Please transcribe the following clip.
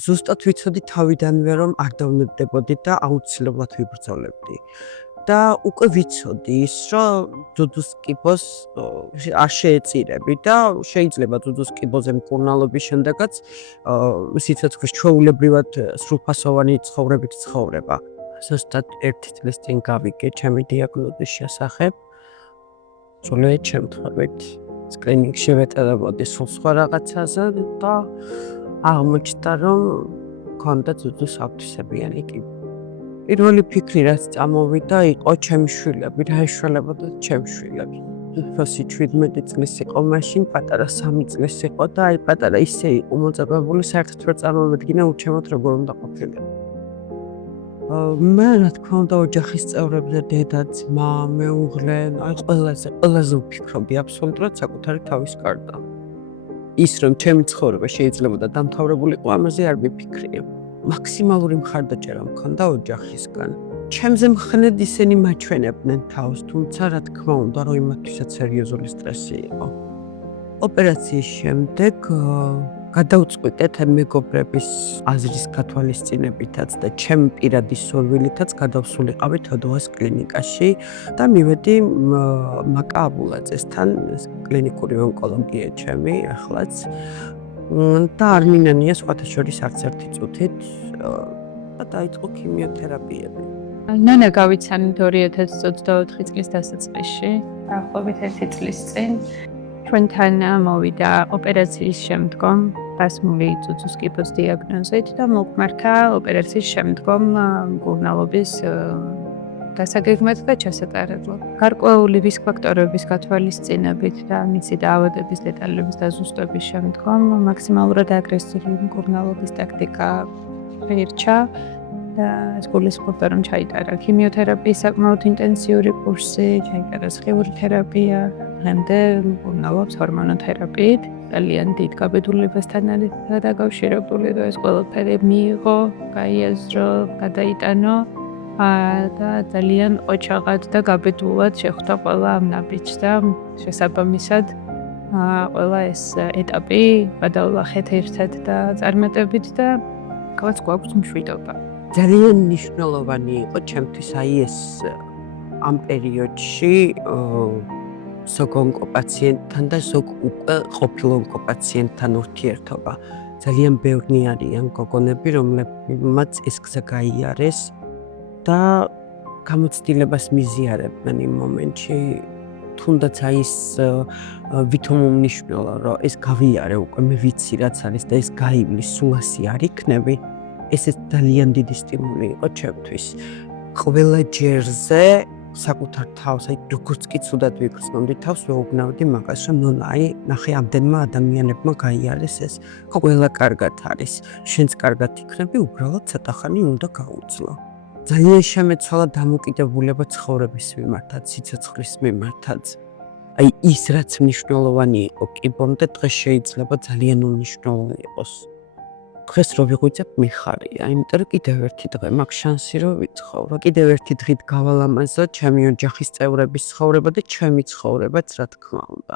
ზუსტად ვიცოდი თავიდანვე, რომ არ დავნებდებოდი და აუცილებლად ვიბრძოლებდი. და უკვე ვიცოდი ის, რომ დუდუს კიბოს არ შეეწირები და შეიძლება დუდუს კიბოზე მკურნალობის შემდეგაც სიცოცხლის ჩვეულებრივად სრულფასოვანი ცხოვრებით ცხოვრება. ზუსტად 1 წლის წინ გავიგე ჩემი დიაგნოზის შესახებ. სულიერად შემთხვევით კლინიკში ვეტარებოდი სულ სხვა რაღაცაზე და აღმოჩნდა, რომ მქონდა დუდუს ავტისებიანი კიბო. პირველი ფიქრი რაც წამოვიდა იყო ჩემი შვილები, რა ეშველებოდა ჩემი შვილები. უფროსი 17 წლის იყო მაშინ, პატარა 3 წლის იყო და აი პატარა ისე იყო მოწაფებული, საერთოდ ვერ წარმოვედგინა ურჩემოდ როგორ უნდა ყოფილიყო. მე რა თქმა უნდა ოჯახის წევრებზე დედა, ძმა, მეუღლე, აი ყველაზე ვფიქრობდი აბსოლუტურად საკუთარი თავის გარდა. ის რომ ჩემი ცხოვრება შეიძლებოდა დამთავრებულიყო, ამაზე არ ვიფიქრია. მაქსიმალური მხარდაჭერა მქონდა ოჯახისგან. ჩემზე მხნედ ისინი მაჩვენებდნენ თავს, თუმცა რა თქმა უნდა, რომ იმათვისაც სერიოზული სტრესი იყო. ოპერაციის შემდეგ გადავწყვიტეთ მეგობრების აზრის გათვალისწინებითაც და ჩემი პირადი სურვილითაც გადავსულიყავი თოდოას კლინიკაში და მივედი მაკა აბულაძესთან, კლინიკური ონკოლოგია ჩემი ახლაც. და არ მინანია სხვათა შორის არც ერთი წუთით და დაიწყო ქიმიოთერაპიები. ნანა გავიცანით 2024 წლის დასაწყისში, დაახლოებით 1 წლის წინ ჩვენთან მოვიდა ოპერაციის შემდგომ დასმული დუდუს კიბოს დიაგნოზით და მოყმართა ოპერაციის შემდგომ მკურნალობის დასაგეგმად და ჩასატარებლად. გარკვეული რისკ ფაქტორების გათვალისწინებით და მისი დაავადების დეტალების დაზუსტების შემდგომ მაქსიმალურად აგრესიული მკურნალობის ტაქტიკა შეირჩა და ეს გულისხმობდა, რომ ჩაიტარა ქიმიოთერაპიის საკმაოდ ინტენსიური კურსი, ჩაიტარა სხივური თერაპია, დღემდე მკურნალობს ჰორმონოთერაპიით. ძალიან დიდ გაბედულებასთან არის დაკავშირებული და ეს ყველაფერი მიიღო, გაიაზრო, გადაიტანო. და ძალიან ოჩაღად და გაბედულად შეხვდა ყველა ამ ნაბიჯს და შესაბამისად ყველა ეს ეტაპი გადავლახეთ ერთად და წარმატებით და კაც გვაქვს მშვიდობა. ძალიან მნიშვნელოვანი იყო ჩემთვის აი ეს ამ პერიოდში ზოგ ონკოპაციენტთან და ზოგ უკვე ყოფილ ონკოპაციენტთან ურთიერთობა. ძალიან ბევრი არიან გოგონები, რომლებმაც ეს გზა გაიარეს და გამოცდილებას მიზიარებდნენ იმ მომენტში, თუნდაც აი ეს ვითომ უმნიშვნელო, რომ ეს გავიარე უკვე, მე ვიცი რაც არის და ეს გაივლის, სულ ასე არ იქნები, ეს ძალიან დიდი სტიმული იყო ჩემთვის. ყველა ჯერზე საკუთარ თავს, აი როგორც კი ცუდად ვიგრძნობდი თავს, ვეუბნავდი მაგას, რომ აი ნახე ამდენმა ადამიანებმა გაიარეს ეს, ყველა კარგად არის, შენც კარგად იქნები, უბრალოდ ცოტა ხანი უნდა გაუძლო. ძალიან შემეცვალა დამოკიდებულება ცხოვრების მიმართაც, სიცოცხლის მიმართაც. აი ის რაც მნიშვნელოვანი იყო კიბომდე, დღეს შეიძლება ძალიან უმნიშვნელო იყოს. დღეს რო ვიღვიძებ მიხარია, იმიტომ რომ კიდევ ერთი დღე მაქვს შანსი რომ ვიცხოვრო. კიდევ ერთი დღით გავალამაზო ჩემი ოჯახის წევრების ცხოვრება და ჩემი ცხოვრებაც რა თქმა უნდა.